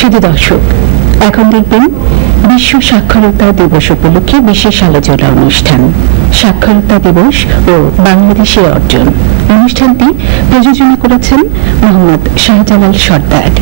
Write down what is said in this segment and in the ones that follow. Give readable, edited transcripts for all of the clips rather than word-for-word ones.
শুধু দর্শক, এখন দেখবেন বিশ্ব সাক্ষরতা দিবস উপলক্ষে বিশেষ আলোচনা অনুষ্ঠান সাক্ষরতা দিবস ও বাংলাদেশি অর্জন। অনুষ্ঠানটি প্রযোজনা করেছেন মোহাম্মদ শাহজালাল সর্দার।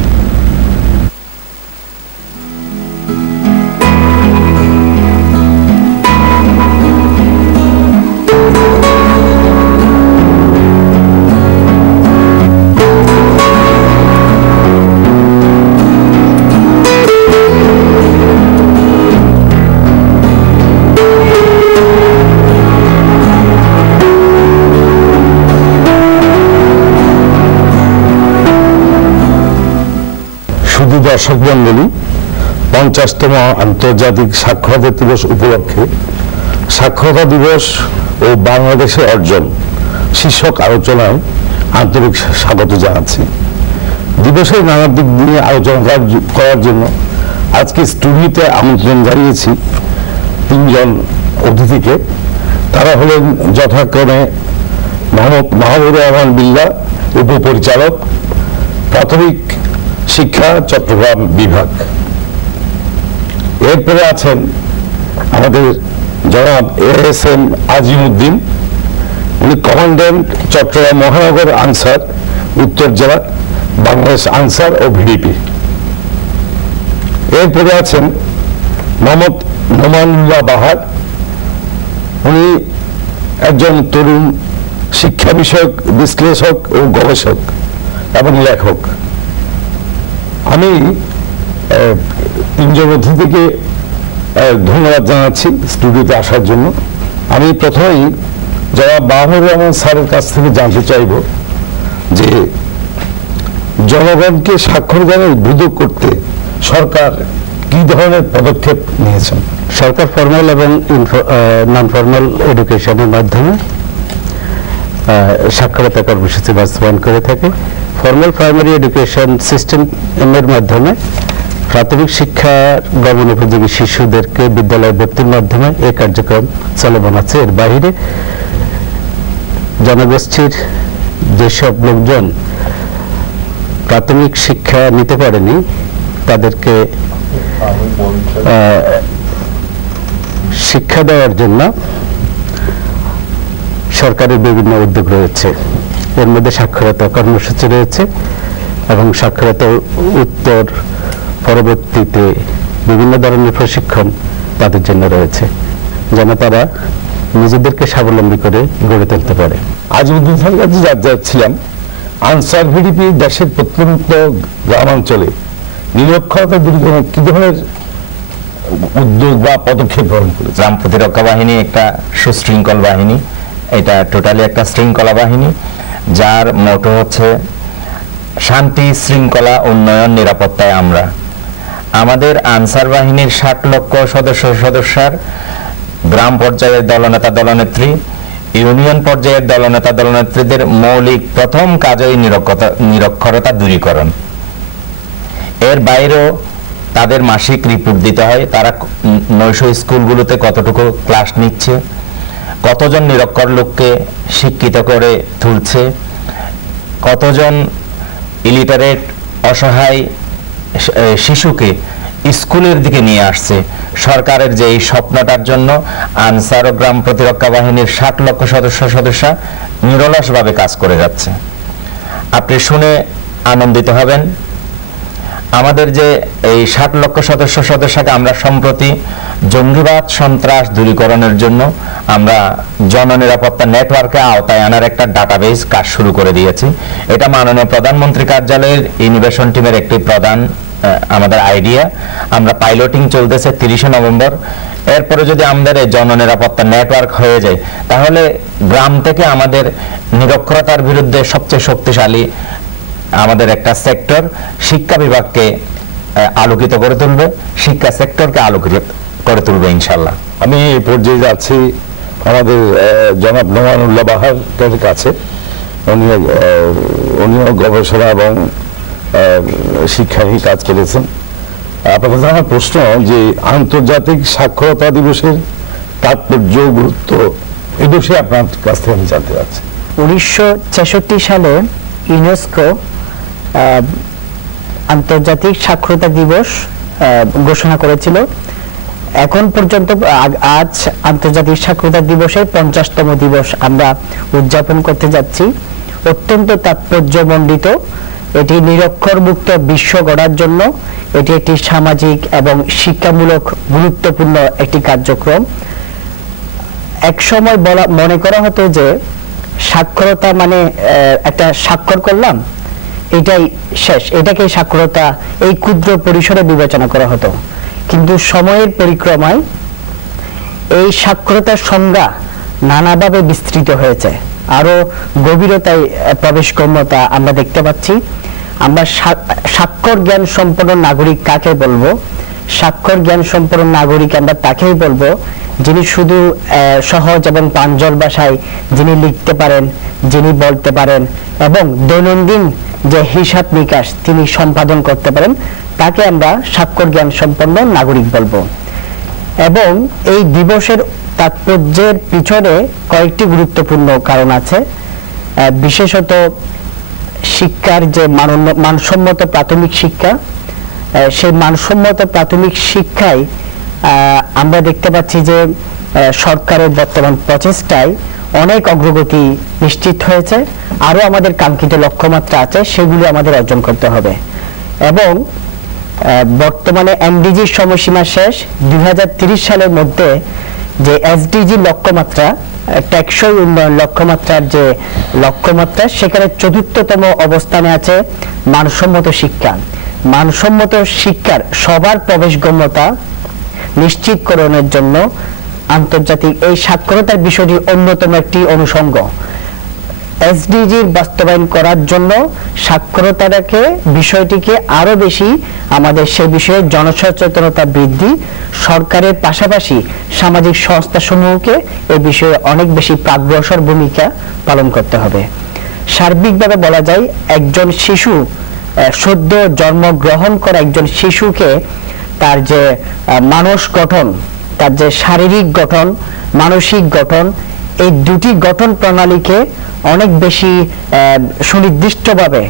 দর্শক মন্ডলী, 50তম আন্তর্জাতিক সাক্ষরতা দিবস উপলক্ষে সাক্ষরতা দিবস ও বাংলাদেশের অর্জন শীর্ষক আলোচনায় আন্তরিক স্বাগত জানাচ্ছি। দিবসের নানা দিক নিয়ে আলোচনা করার জন্য আজকে স্টুডিওতে আমন্ত্রণ জানিয়েছি 3 জন অতিথিকে। তারা হলেন যথাক্রমে মোহাম্মদ মাহবুবুর রহমান বিল্লাহ, উপপরিচালক, প্রাথমিক শিক্ষা, চট্টগ্রাম বিভাগ। এরপরে আছেন আমাদের জনাব এএসএম আজিমউদ্দিন, উনি কমান্ড্যান্ট, চট্টগ্রাম মহানগর আনসার, উত্তর জেলা, বাংলাদেশ আনসার ও ভিডিপি। এরপরে আছেন মোহাম্মদ নোমানুল্লাহ বাহার, উনি একজন তরুণ শিক্ষা বিষয়ক বিশ্লেষক ও গবেষক এবং লেখক। আমি 3 জন অতিথিকে ধন্যবাদ জানাচ্ছি স্টুডিওতে আসার জন্য। আমি প্রথমেই জনাব মাহবুবুর রহমান স্যারের কাছ থেকে জানতে চাইব যে জনগণকে সাক্ষরতায় উদ্বুদ্ধ করতে সরকার কি ধরনের পদক্ষেপ নিয়েছেন? সরকার ফর্মাল এবং নন ফর্মাল এডুকেশনের মাধ্যমে সাক্ষরতা কর্মসূচি বাস্তবায়ন করে থাকে। ফর্মাল প্রাইমারি এডুকেশন সিস্টেমের মাধ্যমে প্রাথমিক শিক্ষা গ্রহণ উপযোগী শিশুদেরকে বিদ্যালয়ে ভর্তির মাধ্যমে এই কার্যক্রম চলমান আছে। এর বাইরে জনগোষ্ঠীর যেসব লোকজন প্রাথমিক শিক্ষা নিতে পারেনি তাদেরকে শিক্ষা দেওয়ার জন্য সরকারের বিভিন্ন উদ্যোগ রয়েছে। এর মধ্যে সাক্ষরতা কর্মসূচি রয়েছে এবং সাক্ষরতা উত্তর পরবর্তীতে বিভিন্ন ধরনের প্রশিক্ষণ তাদের জন্য রয়েছে, যেন তারা নিজেদেরকে স্বাবলম্বী করে গড়ে তুলতে পারে। আজিমউদ্দিন স্যারের কাছে জানতে চাচ্ছিলাম, আনসার ভিডিপি দেশের প্রত্যন্ত গ্রামাঞ্চলে নিরক্ষরতা দূরীকরণে কি ধরনের উদ্যোগ বা পদক্ষেপ গ্রহণ করেছে? গ্রাম প্রতিরক্ষা বাহিনী একটা সুশৃঙ্খল বাহিনী, এটা টোটালি একটা শৃঙ্খলা বাহিনী, যার মোটো হচ্ছে শান্তি, শৃঙ্খলা, উন্নয়ন, নিরাপত্তায় আমরা। আমাদের আনসার বাহিনীর 60 লক্ষ সদস্যর গ্রাম পর্যায়ের দলনেতা দলনেত্রী, ইউনিয়ন পর্যায়ের দলনেতা দলনেত্রীদের মৌলিক প্রথম কাজই নিরক্ষরতা দূরীকরণ। এর বাইরেও তাদের মাসিক রিপোর্ট দিতে হয়, তারা 900 স্কুলগুলোতে কতটুকু ক্লাস নিচ্ছে, কতজন নিরক্ষর লোককে শিক্ষিত করে তুলছে, কতজন ইলিটারেট অসহায় শিশুকে স্কুলের দিকে নিয়ে আসছে। সরকারের যে এই স্বপ্নটার জন্য আনসার ও গ্রাম প্রতিরক্ষা বাহিনীর 60 লক্ষ সদস্য নিরলসভাবে কাজ করে যাচ্ছে। আপনি শুনে আনন্দিত হবেন, আমাদের যে এই 60 লক্ষ সদস্যকে আমরা সম্প্রতি জঙ্গিবাদ সন্ত্রাস দূরীকরণের জন্য আমরা জননিরাপত্তা নেটওয়ার্কে আওতায় আনার একটা ডাটাবেস কাজ শুরু করে দিয়েছি। এটা মাননীয় প্রধানমন্ত্রী কার্যালয়ের ইনোভেশন টিমের একটি প্রধান আমাদের আইডিয়া। আমরা পাইলটিং চলতেছে 30 নভেম্বর। এরপরে যদি আমাদের এই জননিরাপত্তা নেটওয়ার্ক হয়ে যায়, তাহলে গ্রাম থেকে আমাদের নিরক্ষরতার বিরুদ্ধে সবচেয়ে শক্তিশালী আমাদের একটা সেক্টর শিক্ষা বিভাগকে আলোকিত করে তুলবে, শিক্ষা সেক্টরকে আলোকিত করে তুলবে ইনশাল্লাহ। আমি এই পর্যায়ে যাচ্ছি আমাদের জনাব নোমানুল্লাহ বাহার কাছে। উনিও গবেষণা এবং শিক্ষায় কাজ করেছেন। আপনার কাছে আমার প্রশ্ন যে আন্তর্জাতিক সাক্ষরতা দিবসের তাৎপর্য, গুরুত্ব এই বিষয়ে আপনার কাছ থেকে আমি জানতে চাচ্ছি। 1966 সালে ইউনেস্কো আন্তর্জাতিক সাক্ষরতা দিবস ঘোষণা করেছিল। এখন পর্যন্ত আজ আন্তর্জাতিক সাক্ষরতা দিবসের 50তম দিবস আমরা উদযাপন করতে যাচ্ছি। অত্যন্ত তাৎপর্যমণ্ডিত, এটি নিরক্ষর মুক্ত বিশ্ব গড়ার জন্য এটি একটি সামাজিক এবং শিক্ষামূলক গুরুত্বপূর্ণ একটি কার্যক্রম। এক সময় মনে করা হতো যে সাক্ষরতা মানে একটা স্বাক্ষর করলাম, এটাই শেষ, এটাকে সাক্ষরতা এই ক্ষুদ্র পরিসরে বিবেচনা করা হতো। কিন্তু সময়ের পরিক্রমায় এই সাক্ষরতার সংজ্ঞা নানাভাবে বিস্তৃত হয়েছে, আরো গভীরতায় প্রবেশগম্যতা আমরা দেখতে পাচ্ছি। আমরা স্বাক্ষর জ্ঞান সম্পন্ন নাগরিক কাকে বলবো? স্বাক্ষর জ্ঞান সম্পন্ন নাগরিক আমরা তাকেই বলবো যিনি শুধু সহজ এবং প্রাঞ্জল ভাষায় যিনি লিখতে পারেন, যিনি বলতে পারেন এবং দৈনন্দিন যে হিসাব নিকাশ তিনি সম্পাদন করতে পারেন, তাকে আমরা স্বাক্ষর জ্ঞান সম্পন্ন নাগরিক বলবো। এবং এই দিবসের তাৎপর্যের পিছনে কয়েকটি গুরুত্বপূর্ণ কারণ আছে। বিশেষত শিক্ষার যে মানসম্মত প্রাথমিক শিক্ষা, সেই মানসম্মত প্রাথমিক শিক্ষায় আমরা দেখতে পাচ্ছি যে সরকারের বর্তমান প্রচেষ্টায় অনেক অগ্রগতি নিশ্চিত হয়েছে। আরো আমাদের কাঙ্ক্ষিত লক্ষ্যমাত্রা আছে, সেগুলি আমাদের অর্জন করতে হবে। এবং বর্তমানে এমডিজির সময়সীমা শেষ। 2030 সালের মধ্যে যে এসডিজি লক্ষ্যমাত্রা, টেকসই উন্নয়ন লক্ষ্যমাত্রার যে লক্ষ্যমাত্রা, সেখানে 4র্থতম অবস্থানে আছে মানসম্মত শিক্ষা। মানসম্মত শিক্ষার সবার প্রবেশগম্যতা নিশ্চিতকরণের জন্য আন্তর্জাতিক এই সাক্ষরতার বিষয়টি অন্যতম একটি অনুষঙ্গ। এসডিজির বাস্তবায়ন করার জন্য সাক্ষরতাটাকে বিষয়টিকে আরো বেশি আমাদের সে বিষয়ে জনসচেতনতা বৃদ্ধি, সরকারের পাশাপাশি সামাজিক সংস্থাসমূহকে এই বিষয়ে অনেক বেশি প্রাগ্রসর ভূমিকা পালন করতে হবে। সার্বিকভাবে বলা যায়, একজন শিশু সদ্য জন্মগ্রহণ করা একজন শিশুকে তার যে মানস গঠন, তার যে শারীরিক গঠন, মানসিক গঠন, এই দুটি গঠন প্রণালীকে অনেক বেশি সুনির্দিষ্টভাবে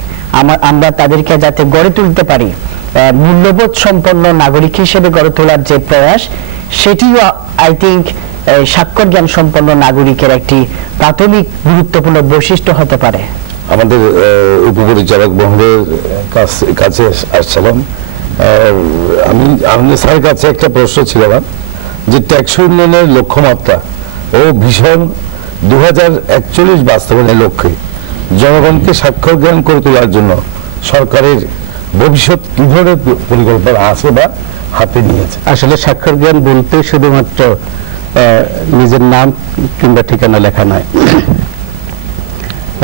আমরা তাদেরকে যাতে গড়ে তুলতে পারি, মূল্যবোধ সম্পন্ন নাগরিক হিসেবে গড়ে তোলার যে প্রয়াস, সেটিও আই থিঙ্ক স্বাক্ষর জ্ঞান সম্পন্ন নাগরিকের একটি প্রাথমিক গুরুত্বপূর্ণ বৈশিষ্ট্য হতে পারে। আমাদের উপপরিচালক মহোদয়ের কাছে আসছিলাম, আমি আমাদের স্যারের কাছে একটা প্রশ্ন ছিল যে টেকসই উন্নয়নের লক্ষ্যমাত্রা ও ভিশন 2041 বাস্তবায়নের লক্ষ্যে জনগণকে স্বাক্ষর জ্ঞান করে তোলার জন্য সরকারের ভবিষ্যৎ কি ধরনের পরিকল্পনা আছে বা হাতে নিয়েছে? আসলে স্বাক্ষর জ্ঞান বলতে শুধুমাত্র নিজের নাম কিংবা ঠিকানা লেখা নয়,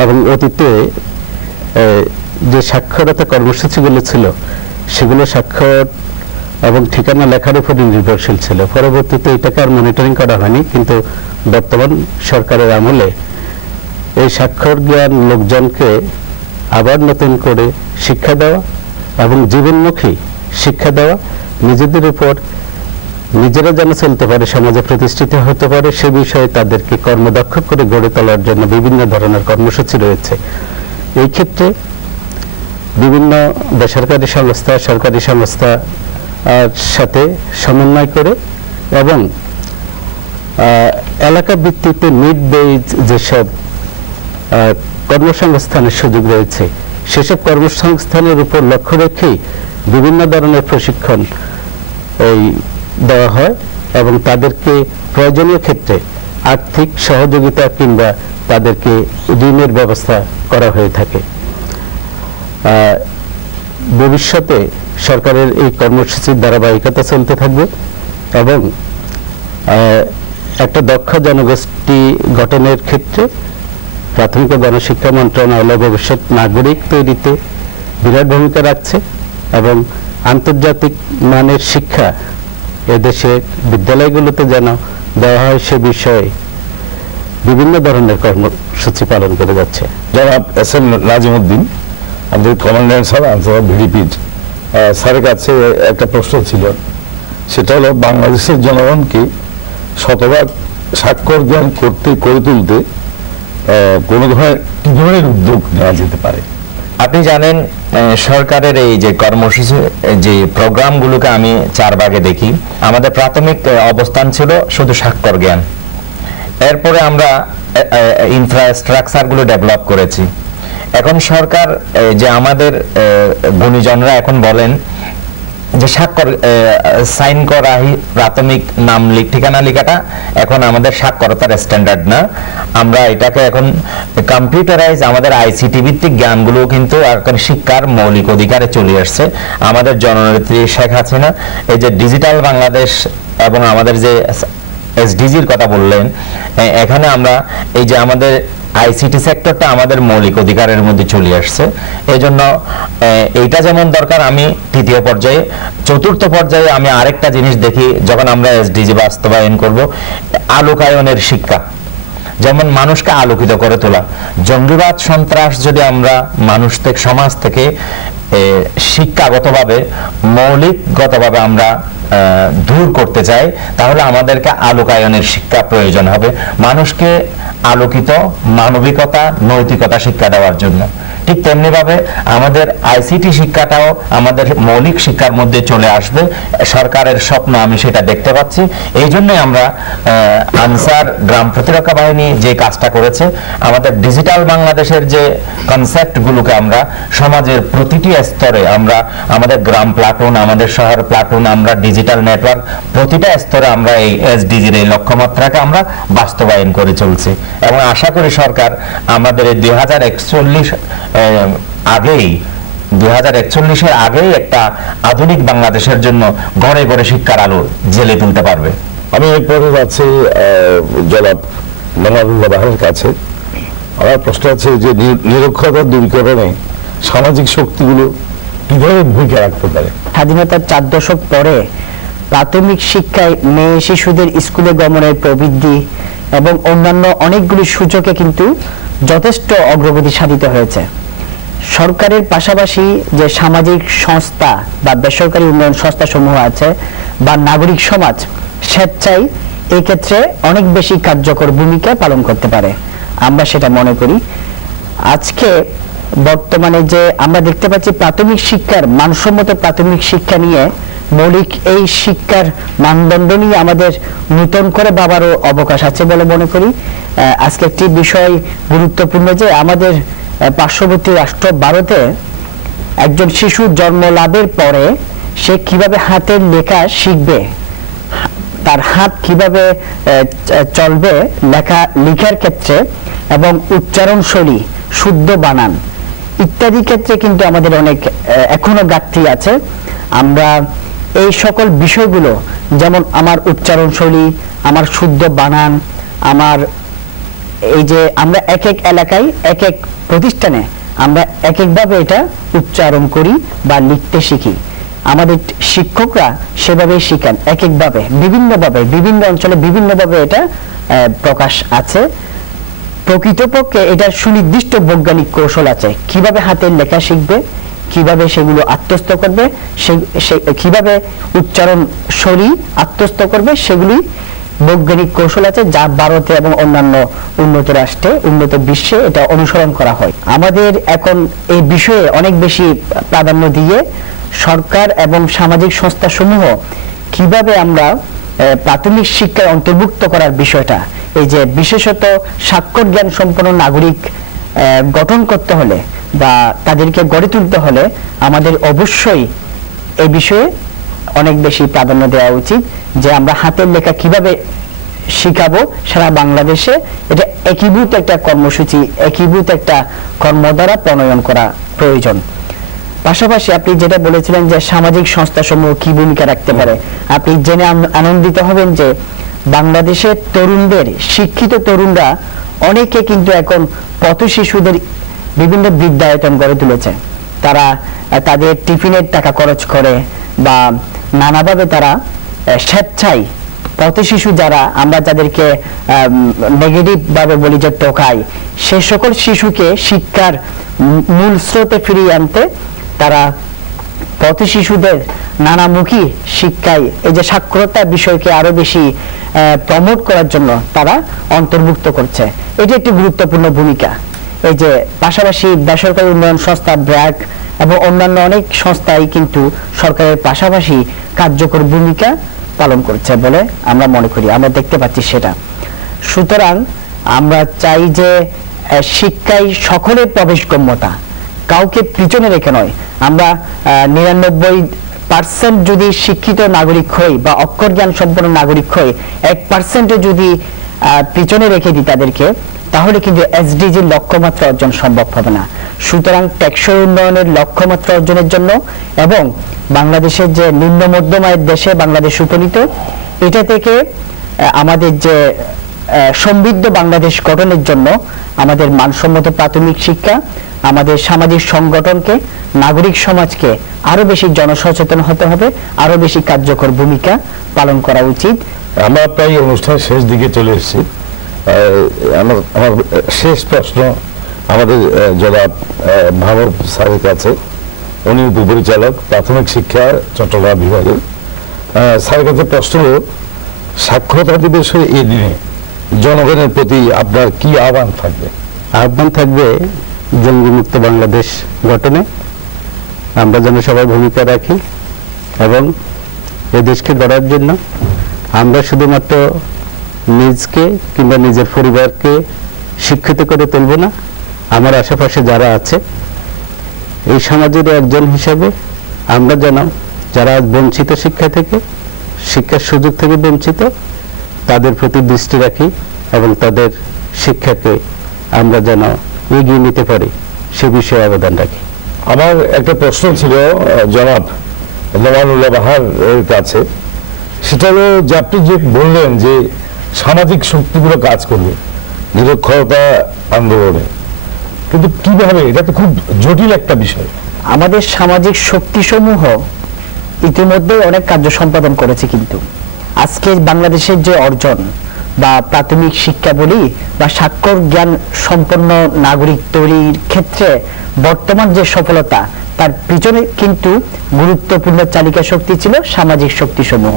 এবং অতীতে যে সাক্ষরতা কর্মসূচিগুলো ছিল সেগুলো স্বাক্ষর এবং ঠিকানা লেখার উপরে নির্ভরশীল ছিল। পরবর্তীতে এটাকে আর মনিটরিং করা হয়নি, কিন্তু বর্তমান সরকারের আমলে এই স্বাক্ষর জ্ঞান লোকজনকে আবার নতুন করে শিক্ষা দেওয়া এবং জীবনমুখী শিক্ষা দেওয়া, নিজেদের উপর নিজেরা যেন চলতে পারে, সমাজে প্রতিষ্ঠিত হতে পারে, সে বিষয়ে তাদেরকে কর্মদক্ষ করে গড়ে তোলার জন্য বিভিন্ন ধরনের কর্মসূচি রয়েছে। এই ক্ষেত্রে বিভিন্ন বেসরকারি সংস্থা, সরকারি সংস্থা সাথে সমন্বয় করে এবং এলাকা ভিত্তিতে নিড বেজ যেসব কর্মসংস্থানের সুযোগ রয়েছে, সেসব কর্মসংস্থানের উপর লক্ষ্য রেখেই বিভিন্ন ধরনের প্রশিক্ষণ দেওয়া হয় এবং তাদেরকে প্রয়োজনীয় ক্ষেত্রে আর্থিক সহযোগিতা কিংবা তাদেরকে ঋণের ব্যবস্থা করা হয়ে থাকে। ভবিষ্যতে সরকারের এই কর্মসূচির ধারাবাহিকতা চলতে থাকবে এবং একটা দক্ষ জনগোষ্ঠী গঠনের ক্ষেত্রে প্রাথমিক ও গণশিক্ষা মন্ত্রণালয় ভবিষ্যৎ নাগরিক তৈরিতে বিরাট ভূমিকা রাখছে এবং আন্তর্জাতিক মানের শিক্ষা এদেশের বিদ্যালয়গুলোতে যেন দেওয়া হয় সে বিষয়ে বিভিন্ন ধরনের কর্মসূচি পালন করে যাচ্ছে। জনাব এস এম নাজিমউদ্দিন, আমাদের কমান্ড্যান্ট স্যার, আনসার ভিডিপির স্যারের কাছে একটা প্রশ্ন ছিল, সেটা হলো বাংলাদেশের জনগণকে শতভাগ স্বাক্ষর জ্ঞান করে তুলতে কোনো ধরনের কি ধরনের উদ্যোগ নেওয়া যেতে পারে? আপনি জানেন সরকারের এই যে কর্মসূচি যে প্রোগ্রামগুলোকে আমি 4 ভাগে দেখি। আমাদের প্রাথমিক অবস্থান ছিল শুধু স্বাক্ষর জ্ঞান, এরপরে আমরা ইনফ্রাস্ট্রাকচারগুলো ডেভেলপ করেছি। এখন সরকার যে আমাদের গুণীজনরা এখন বলেন যে স্বাক্ষর সাইন করা প্রাথমিক নাম ঠিকানা লেখাটা এখন আমাদের সাক্ষরতার স্ট্যান্ডার্ড না। আমরা এটাকে এখন কম্পিউটারাইজ, আমাদের আইসিটি ভিত্তিক জ্ঞানগুলো কিন্তু এখন শিক্ষার মৌলিক অধিকারে চলে আসছে। আমাদের জননেত্রী শেখ হাসিনা এই যে ডিজিটাল বাংলাদেশ এবং আমাদের যে এসডিজির কথা বললেন, এখানে আমরা এই যে আমাদের আইসিটি সেক্টরটা আমাদের মৌলিক অধিকারের মধ্যে চলে আসছে। এই জন্য এইটা যেমন দরকার, আমি তৃতীয় পর্যায়ে, চতুর্থ পর্যায়ে আমি আরেকটা জিনিস দেখি যখন আমরা এসডিজি বাস্তবায়ন করব, আলোকায়নের শিক্ষা, যেমন মানুষকে আলোকিত করে তোলা। জঙ্গিবাদ সন্ত্রাস যদি আমরা মানুষ থেকে, সমাজ থেকে শিক্ষাগতভাবে মৌলিকগতভাবে আমরা দূর করতে চাই, তাহলে আমাদেরকে আলোকায়নের শিক্ষা প্রয়োজন হবে, মানুষকে আলোকিত মানবিকতা নৈতিকতা শিক্ষা দেওয়ার জন্য। ঠিক তেমনি ভাবে আমাদের আইসিটি শিক্ষাটাও আমাদের মৌলিক শিক্ষার মধ্যে চলে আসবে। সরকারের স্বপ্ন আমি সেটা দেখতে পাচ্ছি। এই জন্যই আমরা আনসার গ্রাম প্রতিরক্ষা বাহিনী যে কাজটা করেছে, আমাদের ডিজিটাল বাংলাদেশের যে কনসেপ্টগুলোকে আমরা সমাজের প্রতিটি স্তরে, আমরা আমাদের গ্রাম প্লাটুন, আমাদের শহর প্লাটুন, আমরা ডিজিটাল নেটওয়ার্ক, প্রতিটা স্তরে আমরা এই এসডিজির এই লক্ষ্যমাত্রাকে আমরা বাস্তবায়ন করে চলছি। এবং আশা করি সরকার আমাদের এই 2041 আগেই 2041-এর আগেই একটা আধুনিক বাংলাদেশের জন্য ঘরে ঘরে শিক্ষার আলো জ্বেলে তুলতে পারবে। আমি এরপরে যাচ্ছি জনাব মানারুল্লাহ বাহারের কাছে। আমার প্রশ্ন আছে যে নিরক্ষরতা দূরীকরণে সামাজিক শক্তিগুলো কিভাবে ভূমিকা রাখতে পারে? স্বাধীনতার 4 দশক পরে প্রাথমিক শিক্ষায় মেয়ে শিশুদের স্কুলে গমনের প্রবৃদ্ধি এবং অন্যান্য অনেকগুলি সূচকে কিন্তু যথেষ্ট অগ্রগতি সাধিত হয়েছে। সরকারের পাশাপাশি যে সামাজিক সংস্থা বা বেসরকারি উন্নয়ন সংস্থা সমূহ আছে বা নাগরিক সমাজ স্বেচ্ছায় এই ক্ষেত্রে অনেক বেশি কার্যকর ভূমিকা পালন করতে পারে, আমরা সেটা মনে করি। আজকে বর্তমানে যে আমরা দেখতে পাচ্ছি প্রাথমিক শিক্ষার মানসম্মত প্রাথমিক শিক্ষা নিয়ে, মৌলিক এই শিক্ষার মানদণ্ড নিয়ে আমাদের নতুন করে ভাবারও অবকাশ আছে বলে মনে করি। আজকে একটি বিষয় গুরুত্বপূর্ণ যে আমাদের পার্শ্ববর্তী রাষ্ট্র ভারতে একজন শিশু জন্ম লাভের পরে সে কিভাবে হাতের লেখা শিখবে, তার হাত কিভাবে চলবে লেখার ক্ষেত্রে, এবং উচ্চারণ শৈলী, শুদ্ধ বানান ইত্যাদি ক্ষেত্রে কিন্তু আমাদের অনেক এখনো ঘাটতি আছে। আমরা এই সকল বিষয়গুলো, যেমন আমার উচ্চারণ শৈলী, আমার শুদ্ধ বানান, আমার এই যে আমরা এক এক এলাকায় এক এক প্রতিষ্ঠানে আমরা এক একভাবে এটা উচ্চারণ করি বা লিখতে শিখি। আমাদের শিক্ষকরা সেভাবেই শিখান এক একভাবে, বিভিন্নভাবে, বিভিন্ন অঞ্চলে বিভিন্নভাবে এটা প্রকাশ আছে। প্রকৃতপক্ষে এটার সুনির্দিষ্ট বৈজ্ঞানিক কৌশল আছে, কিভাবে হাতের লেখা শিখবে, কিভাবে সেগুলো আত্মস্থ করবে, কিভাবে উচ্চারণ শৈলী আত্মস্থ করবে, সেগুলি বৈজ্ঞানিক কৌশল আছে যা ভারতে এবং অন্যান্য উন্নত রাষ্ট্রে, উন্নত বিশ্বে এটা অনুসরণ করা হয়। আমাদের এখন এই বিষয়ে অনেক বেশি প্রাধান্য দিয়ে সরকার এবং সামাজিক সংস্থা সমূহ কিভাবে আমরা প্রাথমিক শিক্ষায় অন্তর্ভুক্ত করার বিষয়টা, এই যে বিশেষত স্বাক্ষর জ্ঞান সম্পন্ন নাগরিক গঠন করতে হলে বা তাদেরকে গড়ে তুলতে হলে আমাদের অবশ্যই এই বিষয়ে অনেক বেশি প্রাধান্য দেওয়া উচিত, যে আমরা হাতের লেখা কিভাবে শিখাবো সারা বাংলাদেশে। এটা একীভূত একটা কর্মসূচি, একীভূত একটা কর্মধারা প্রণয়ন করা প্রয়োজন। পাশাপাশি আপনি যেটা বলেছিলেন যে সামাজিক সংস্থা সমূহ কি ভূমিকা রাখতে পারে, আপনি জেনে আনন্দিত হবেন যে বাংলাদেশের তরুণদের, শিক্ষিত তরুণরা অনেকে কিন্তু এখন পথ শিশুদের বিভিন্ন বিদ্যায়তন গড়ে তুলেছে। তারা তাদের টিফিনের টাকা খরচ করে বা নানাভাবে তারা স্বেচ্ছায় পথ শিশু যারা আমরা যাদেরকে নেগেটিভ ভাবে বলি যে টোকাই, সে সকল শিশুকে শিক্ষার মূল স্রোতে ফিরিয়ে আনতে তারা পথ শিশুদের নানামুখী শিক্ষায় এই যে সাক্ষরতার বিষয়কে আরো বেশি প্রমোট করার জন্য তারা অন্তর্ভুক্ত করছে। এটি একটি গুরুত্বপূর্ণ ভূমিকা। এই যে পাশাপাশি বেসরকারি উন্নয়ন সংস্থা ব্র্যাক এবং অন্যান্য অনেক সংস্থাই কিন্তু সরকারের পাশাপাশি কার্যকর ভূমিকা পালন করছে বলে আমরা মনে করি, আমরা দেখতে পাচ্ছি সেটা। সুতরাং আমরা চাই যে শিক্ষায় সকলের প্রবেশগম্যতা, কাউকে পিছনে রেখে নয়। আমরা 99% যদি শিক্ষিত নাগরিক হই বা অক্ষর জ্ঞান সম্পন্ন নাগরিক হই, 1% যদি পিছনে রেখে দিই তাদেরকে, তাহলে কিন্তু এসডিজির লক্ষ্যমাত্রা অর্জন সম্ভব হবে না। সুতরাং টেকসই উন্নয়নের লক্ষ্যমাত্রা অর্জনের জন্য এবং বাংলাদেশের যে নিম্ন মধ্যম আয়ের দেশে বাংলাদেশ উপনীত, এটা থেকে আমাদের যে সমৃদ্ধ বাংলাদেশ গঠনের জন্য আমাদের মানসম্মত প্রাথমিক শিক্ষা, আমাদের সামাজিক সংগঠনকে, নাগরিক সমাজকে আরো বেশি জনসচেতন হতে হবে, আরো বেশি কার্যকর ভূমিকা পালন করা উচিত। আমরা প্রায় অনুষ্ঠানের শেষ দিকে চলে এসেছি। আমার শেষ প্রশ্ন আমাদের জনাব মাহবুব স্যারের কাছে, উনি উপপরিচালক প্রাথমিক শিক্ষা চট্টগ্রাম বিভাগের। স্যারের কাছে প্রশ্ন হল, সাক্ষরতা দিবসের এই দিনে জনগণের প্রতি আপনার কি আহ্বান থাকবে? আহ্বান থাকবে জঙ্গিমুক্ত বাংলাদেশ গঠনে আমরা যেন সবাই ভূমিকা রাখি এবং এই দেশকে গড়ার জন্য আমরা শুধুমাত্র নিজকে কিংবা নিজের পরিবারকে শিক্ষিত করে তুলব না, আমার আশেপাশে যারা আছে এই সমাজের একজন হিসাবে আমরা যেন যারা বঞ্চিত শিক্ষা থেকে, শিক্ষার সুযোগ থেকে বঞ্চিত, তাদের প্রতি দৃষ্টি রাখি এবং তাদের শিক্ষাকে আমরা যেন এগিয়ে নিতে পারি সে বিষয়ে অবদান রাখি। আমার একটা প্রশ্ন ছিল জনাব নোমানুল্লাহ বাহার এর কাছে, সেটা হলো যে আপনি যে বললেন যে সামাজিক শক্তিগুলো কাজ করবে নিরক্ষরতা আন্দোলনে, কিন্তু কিভাবে? এটা তো খুব জটিল একটা বিষয়। আমাদের সামাজিক শক্তিসমূহ ইতিমধ্যে অনেক কার্য সম্পাদন করেছে, কিন্তু আজকে বাংলাদেশের যে অর্জন বা প্রাথমিক শিক্ষা বলি বা স্বাক্ষর জ্ঞান সম্পন্ন নাগরিক তৈরির ক্ষেত্রে বর্তমান যে সফলতা, তার পিছনে কিন্তু গুরুত্বপূর্ণ চালিকা শক্তি ছিল সামাজিক শক্তিসমূহ।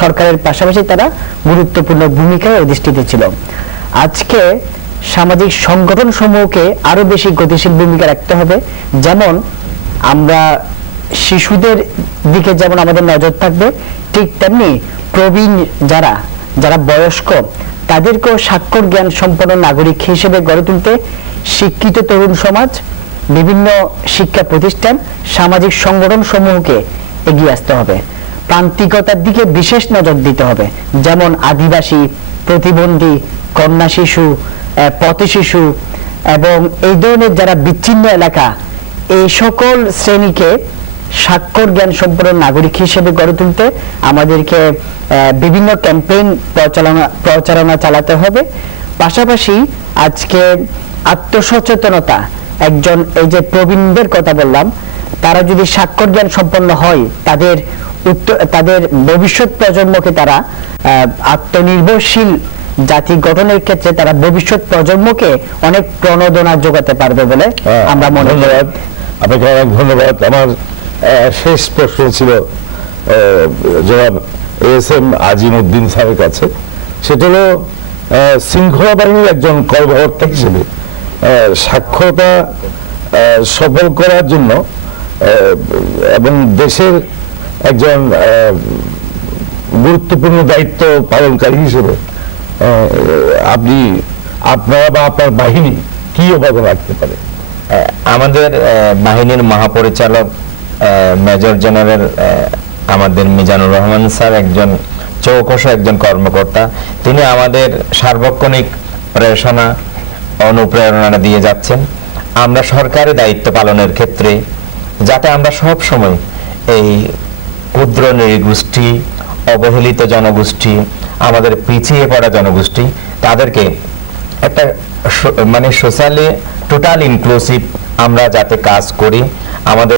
সরকারের পাশাপাশি তারা গুরুত্বপূর্ণ ভূমিকায় অধিষ্ঠিত ছিল। আজকে সামাজিক সংগঠন সমূহকে আরো বেশি গতিশীল ভূমিকা রাখতে হবে। যেমন আমরা শিশুদের দিকে যেমন আমাদের নজর থাকবে, ঠিক তেমনি প্রবীণ যারা বয়স্ক তাদেরকেও স্বাক্ষর জ্ঞান সম্পন্ন নাগরিক হিসেবে গড়ে তুলতে শিক্ষিত তরুণ সমাজ, বিভিন্ন শিক্ষা প্রতিষ্ঠান, সামাজিক সংগঠন সমূহকে এগিয়ে আসতে হবে। প্রান্তিকতার দিকে বিশেষ নজর দিতে হবে, যেমন আদিবাসী, প্রতিবন্ধী, কন্যা শিশু, পথ শিশু এবং এই ধরনের যারা বিচ্ছিন্ন এলাকা, এই সকল শ্রেণীকে স্বাক্ষর জ্ঞান সম্পন্ন নাগরিক হিসেবে গড়ে তুলতে আমাদেরকে বিভিন্ন ক্যাম্পেইন প্রচারণা চালাতে হবে। পাশাপাশি আজকে আত্মসচেতনতা, একজন এই যে প্রবীণদের কথা বললাম, তারা যদি স্বাক্ষর জ্ঞান সম্পন্ন হয়, তাদের ভবিষ্যৎ প্রজন্মকে তারা আত্মনির্ভরশীল জাতি গঠনের ক্ষেত্রে তারা ভবিষ্যৎ প্রজন্মকে অনেক প্রণোদনা যোগাতে পারবে বলে আমরা মনে করি। আপনাকে অনেক ধন্যবাদ। আমার শেষ প্রশ্ন ছিল জনাব এএসএম আজিমউদ্দিন স্যারের কাছে, সেটা হলো শৃঙ্খলা বাহিনীর একজন কর্মকর্তা হিসেবে সাক্ষরতা সফল করার জন্য এবং দেশের একজন গুরুত্বপূর্ণ দায়িত্ব পালনকারী হিসেবে আপনারা বা আপনার বাহিনী কি অবদান রাখতে পারে? আমাদের বাহিনীর মহাপরিচালক মেজর জেনারেল আমাদের মিজানুর রহমান স্যার একজন চৌকস একজন কর্মকর্তা। তিনি আমাদের সার্বক্ষণিক অনুপ্রেরণা দিয়ে যাচ্ছেন। আমরা সরকারি দায়িত্ব পালনের ক্ষেত্রে যাতে আমরা সব সময় এই ক্ষুদ্র নৃগোষ্ঠী, অবহেলিত জনগোষ্ঠী, আমাদের পিছিয়ে পড়া জনগোষ্ঠী, তাদেরকে একটা মানে সোশ্যালি টোটাল ইনক্লুসিভ আমরা যাতে কাজ করি, আমাদের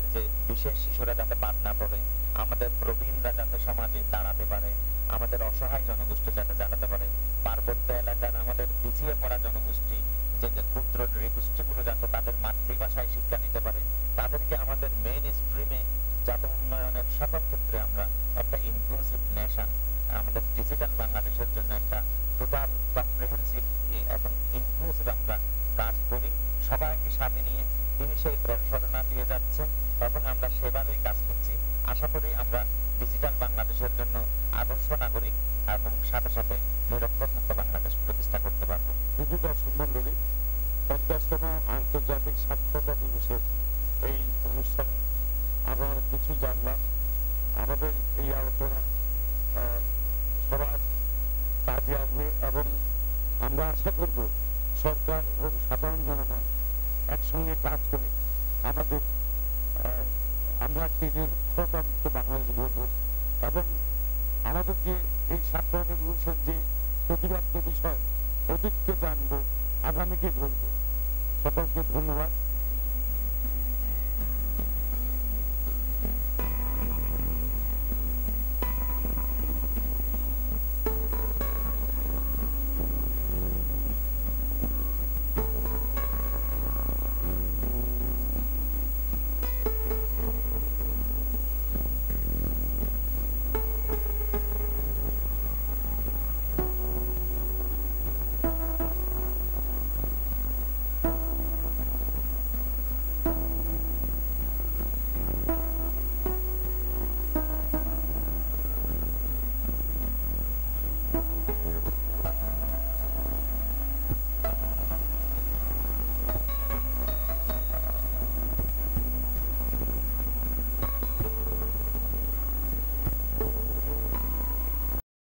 বিশেষ শিশুরা যাতে বাদ না পড়ে, আমাদের প্রবীণরা যাতে সমাজে দাঁড়াতে পারে, আমাদের অসহায় জনগোষ্ঠী যাতে দাঁড়াতে পারে, পার্বত্য এলাকার আমাদের পিছিয়ে পড়া জনগোষ্ঠী, যে ক্ষুদ্র নৃগোষ্ঠীগুলো যাতে তাদের মাতৃভাষায় শিক্ষা নিতে পারে, তাদেরকে আমাদের মেইন স্ট্রিমে যাতে উন্নয়নের সকল ক্ষেত্রে আমরা একটা ইনক্লুসিভ নেশন, আমাদের ডিজিটাল বাংলাদেশের জন্য একটা টোটাল কম্প্রিহেন্সিভ এবং ইনক্লুসিভ আমরা কাজ করি। সবাই আমরা ডিজিটাল বাংলাদেশের জন্য আদর্শ নাগরিক এবং সাথে সাথে নিরক্ষর মুক্ত বাংলাদেশ প্রতিষ্ঠা করতে পারবো। প্রিয় দর্শক মন্ডলী, 50তম আন্তর্জাতিক সাক্ষরতা দিবসের এই অনুষ্ঠানে আমরা অনেক কিছু জানলাম। আমাদের এই আলোচনা সবার কাজে আসবে এবং আমরা আশা করব সরকার এবং সাধারণ জনগণ একসঙ্গে কাজ করে আমরা একটি নিরক্ষরতা মুক্ত বাংলাদেশ গড়ব এবং আমাদের যে এই সাক্ষরতা দিবসের যে প্রতিবাদ্য বিষয় অতীতকে জানবো, আগামীকে গড়ব। সকলকে ধন্যবাদ।